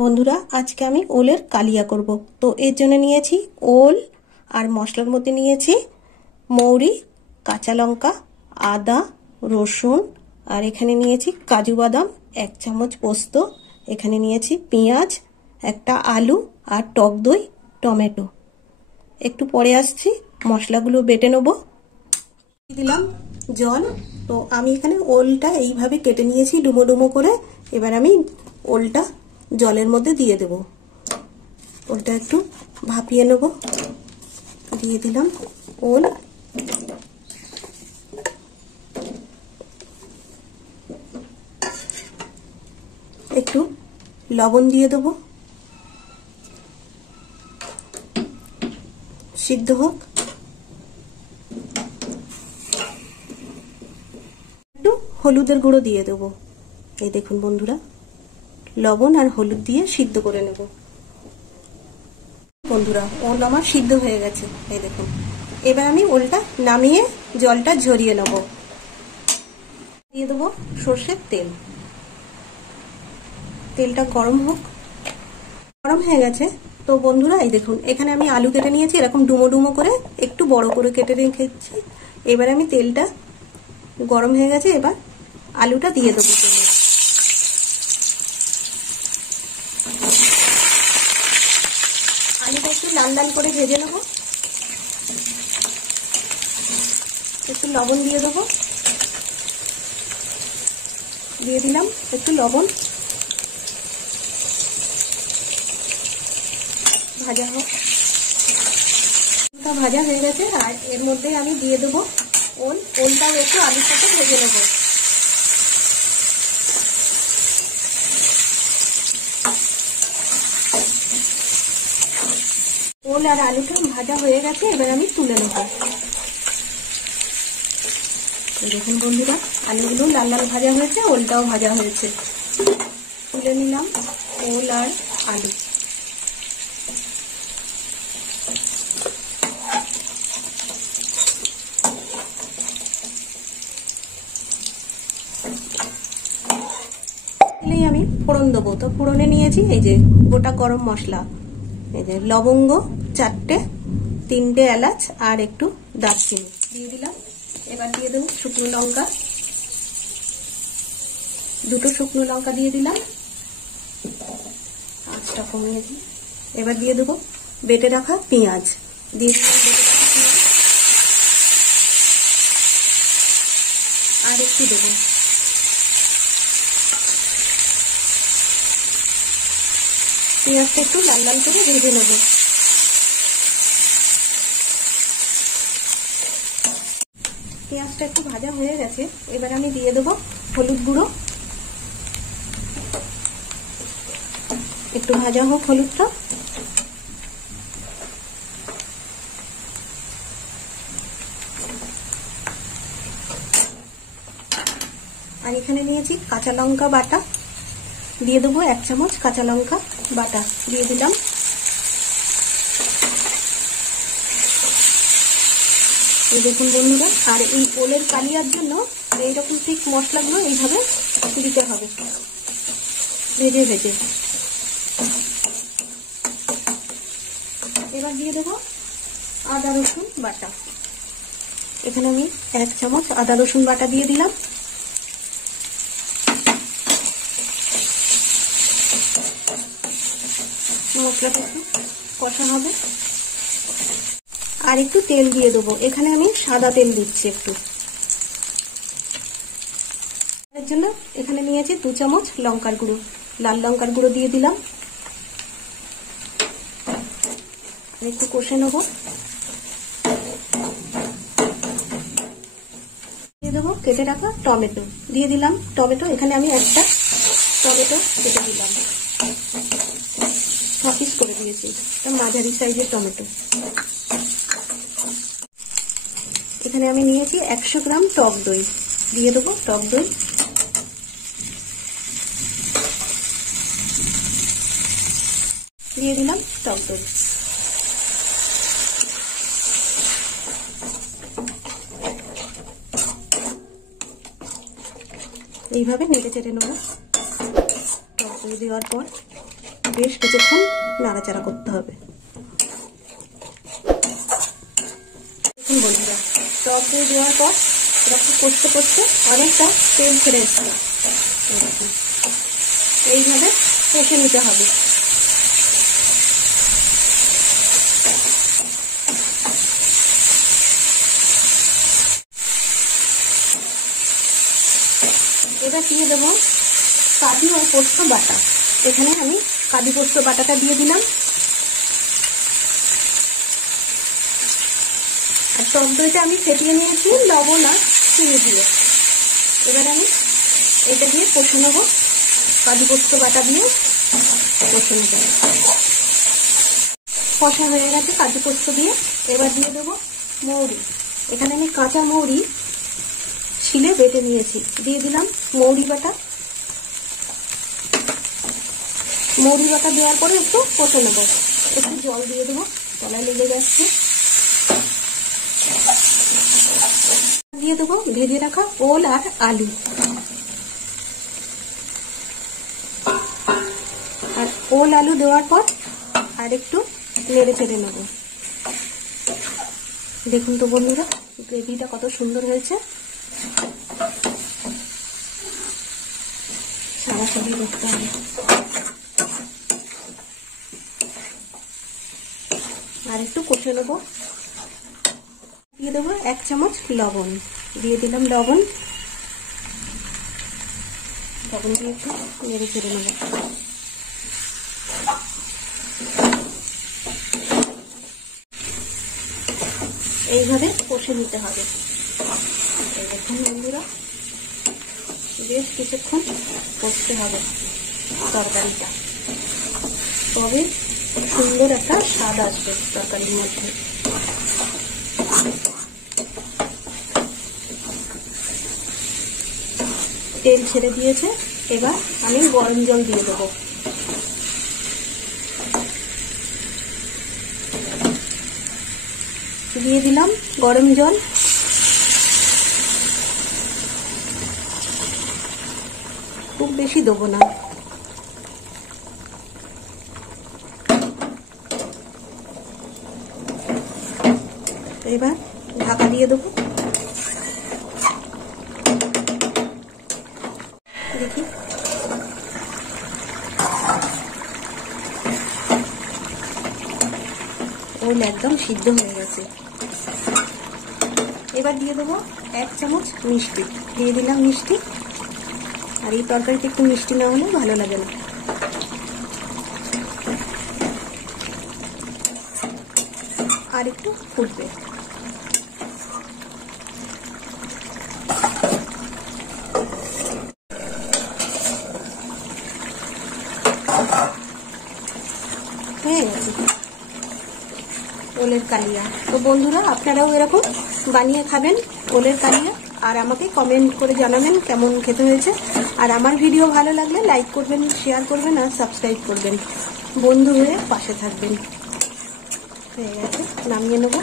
বন্ধুরা আজকে আমি ওলের কালিয়া করব। তো এর জন্য নিয়েছি ওল, আর মশলার মধ্যে নিয়েছি মৌরি, কাঁচা লঙ্কা, আদা, রসুন, আর এখানে নিয়েছি কাজু বাদাম, 1 চামচ পোস্ত, এখানে নিয়েছি পেঁয়াজ, একটা আলু, আর টক দই, টমেটো। একটু পরে আসছি, মশলাগুলো বেটে নেব। দিলাম জল। তো আমি এখানে ওলটা এইভাবে কেটে নিয়েছি ডুমো ডুমো করে। এবার আমি ওলটা জলের মধ্যে দিয়ে দেব। ওলটা একটু ভাপিয়ে নেব। দিয়ে দিলাম ওল। একটু লবণ দিয়ে দেব, সিদ্ধ হোক। একটু হলুদের গুঁড়ো দিয়ে দেব। এই দেখুন বন্ধুরা, লবণ আর হলুদ দিয়ে সিদ্ধ করে নেব। বন্ধুরা ওল আমার সিদ্ধ হয়ে গেছে, এই দেখুন। এবার আমি ওলটা নামিয়ে জলটা ঝরিয়ে নেব। দিয়ে দেবো সর্ষের তেল। তেলটা গরম হোক। গরম হয়ে গেছে। তো বন্ধুরা এই দেখুন, এখানে আমি আলু কেটে নিয়েছি এরকম ডুমো ডুমো করে, একটু বড় করে কেটে রেখেছি। এবার আমি তেলটা গরম হয়ে গেছে, এবার আলুটা দিয়ে দেবো তেলে। আলুটা একটু লাল লাল করে ভেজে নেব। একটু লবণ দিয়ে দেবো। দিয়ে দিলাম একটু লবণ। ভাজা হোক। ভাজা হয়ে গেছে, আর এর মধ্যে আমি দিয়ে দেবো ওল। ওলটাও একটু আলুর সাথে ভেজে নেব। ওল আর আলুটা ভাজা হয়ে গেছে, এবার আমি তুলে নেব। দেখুন বন্ধুরা, আলুগুলো লাল লাল ভাজা হয়েছে, ওলটাও ভাজা হয়েছে। তুলে নিলাম ওল আর আলু। আমি ফোড়ন দেবো। তো ফোড়নে নিয়েছি এই যে গোটা গরম মশলা, এই যে লবঙ্গ 4টে, 3টে এলাচ, আর একটু দারচিনি দিয়ে দিলাম। এবার দিয়ে দেবো শুকনো লঙ্কা, 2টো শুকনো লঙ্কা দিয়ে দিলাম। আঁচটা কমিয়ে দিই। এবার দিয়ে দেবো বেটে রাখা পেঁয়াজ। দিয়ে দিলাম বেটে রাখা পেঁয়াজ, আর একটু দেবো। পেঁয়াজটা একটু লাল লাল করে ভেজে নেব। পেঁয়াজটা একটু ভাজা হয়ে গেছে, এবার আমি দিয়ে দেবো হলুদ গুঁড়ো। একটু ভাজা হোক হলুদটা। আর এখানে নিয়েছি কাঁচা লঙ্কা বাটা, দিয়ে দেবো 1 চামচ কাঁচা লঙ্কা বাটা দিয়ে দিলাম। এই দেখুন বন্ধুরা, আর এই ওলের কালিয়ার জন্য এইরকম ঠিক মশলাগুলো এইভাবে দিতে হবে, ভেজে ভেজে। এবার দিয়ে দেবো আদা রসুন বাটা। এখানে আমি 1 চামচ আদা রসুন বাটা দিয়ে দিলাম। মশলাটা একটু কষা হবে। আর একটু তেল দিয়ে দেবো। এখানে আমি সাদা তেল দিচ্ছি একটু। এর জন্য এখানে নিয়েছি 2 চামচ লঙ্কার গুঁড়ো, লাল লঙ্কার গুঁড়ো দিয়ে দিলাম। একটু কষে নেব। দিয়ে দেবো কেটে রাখা টমেটো, দিয়ে দিলাম টমেটো। এখানে আমি একটা টমেটো কেটে দিলাম, 6 পিস করে দিয়েছি, মাঝারি সাইজের টমেটো। এখানে আমি নিয়েছি 100 গ্রাম টক দই, দিয়ে দেবো টক দই। দিয়ে দিলাম টক দই। এইভাবে নেড়ে চেড়ে নেবো টক দই দেওয়ার পর। বেশ কিছুক্ষণ নাড়াচাড়া করতে হবে। দেখুন বন্ধুরা, টক দই দেওয়ার পর এরকম করতে করতে অনেকটা তেল ছেড়ে এসছে। এইভাবে কষে নিতে হবে। এবার দিয়ে দেবো কাজু আর পোস্ত বাটা। এখানে আমি কাজু পোস্ত বাটাটা দিয়ে দিলাম, আর টক দইটা আমি ফেটিয়ে নিয়েছি লবণ আর চিনি দিয়ে। এবার আমি এটা দিয়ে কষে নেবো, কাজু পোস্ত বাটা দিয়ে কষে নেব। কষা হয়ে গেছে কাজু পোস্ত দিয়ে। এবার দিয়ে দেবো মৌরি। এখানে আমি কাঁচা মৌরি শিলে বেটে নিয়েছি, দিয়ে দিলাম মৌরি বাটা। মৌরি বাটা দেওয়ার পরে একটু কষে নেব। একটু জল দিয়ে দেবো, তলায় লেগে যাচ্ছে। দিয়ে দেবো ভেজে রাখা ওল আর আলু। আর ওল আলু দেওয়ার পর আর একটু নেড়ে চেড়ে নেব। দেখুন তো বন্ধুরা, গ্রেভিটা কত সুন্দর হয়েছে। সারাসারি করতে হবে। আর একটু কষে নেব। দিয়ে দেবো 1 চামচ লবণ। দিয়ে দিলাম লবণ। লবণ দিয়ে একটু নেড়ে চেড়ে নেব। এইভাবে কষে নিতে হবে। এই দেখুন বন্ধুরা, বেশ কিছুক্ষণ কষতে হবে তরকারিটা, তবে সুন্দর একটা স্বাদ আসবে তরকারির মধ্যে। তেল ছেড়ে দিয়েছে। এবার আমি গরম জল দিয়ে দেবো। দিয়ে দিলাম গরম জল। খুব বেশি দেবো না। এবার ঢাকা দিয়ে দেবো। দেখি ওল একদম সিদ্ধ হয়ে গেছে। এবার দিয়ে দেবো 1 চামচ মিষ্টি। দিয়ে দিলাম মিষ্টি। আর এই তরকারিতে একটু মিষ্টি না হলে ভালো লাগে না। আর একটু ফুটবে। হয়ে গেছে ওলের কালিয়া। তো বন্ধুরা, আপনারাও এরকম বানিয়ে খাবেন ওলের কালিয়া, আর আমাকে কমেন্ট করে জানাবেন কেমন খেতে হয়েছে। আর আমার ভিডিও ভালো লাগলে লাইক করবেন, শেয়ার করবেন আর সাবস্ক্রাইব করবেন। বন্ধু হয়ে পাশে থাকবেন। হয়ে গেছে, নামিয়ে নেব।